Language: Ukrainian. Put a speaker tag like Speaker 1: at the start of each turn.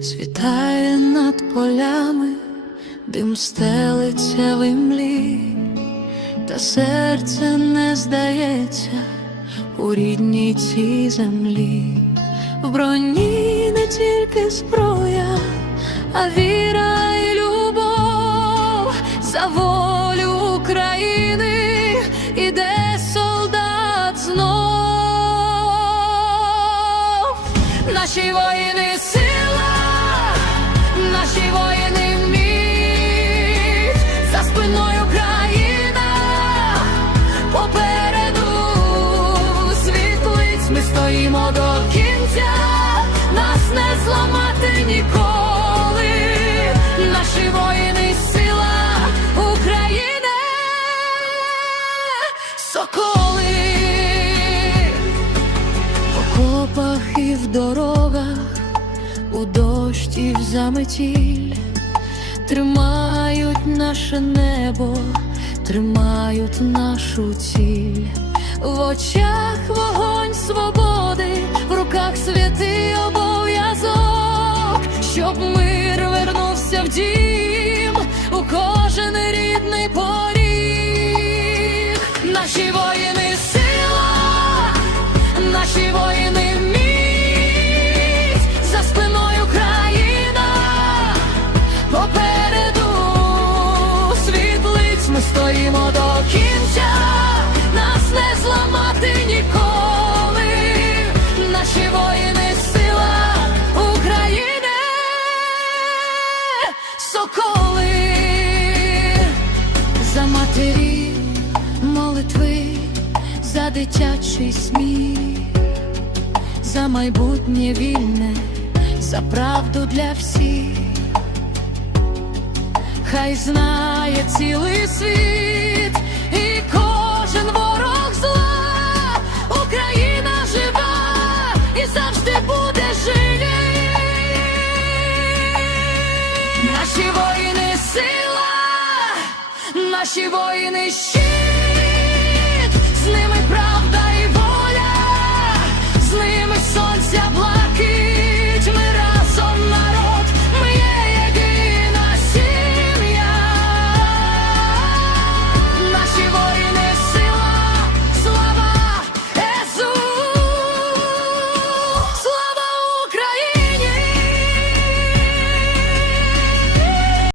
Speaker 1: Світає над полями, дим стелиться в імлі, та серце не здається у рідній цій землі, в броні не тільки зброя, а віра і любов за волю України іде солдат знов, наші воїни сили наші воїни вміють, за спиною країна, попереду світлиць ми стоїмо до в заметіль, тримають наше небо, тримають нашу ціль, в очах вогонь свободи, в руках святий обов'язок, щоб мир вернувся в дім, у кожен рідний поріг, наші воїни сила, наші воїни ми стоїмо до кінця, нас не зламати ніколи, наші воїни сила України, соколи. За матері молитви, за дитячий сміх, за майбутнє вільне, за правду для всіх. Хай знає цілий світ і кожен ворог зла, Україна жива і завжди буде жити. Наші воїни сила, наші воїни щит, з ними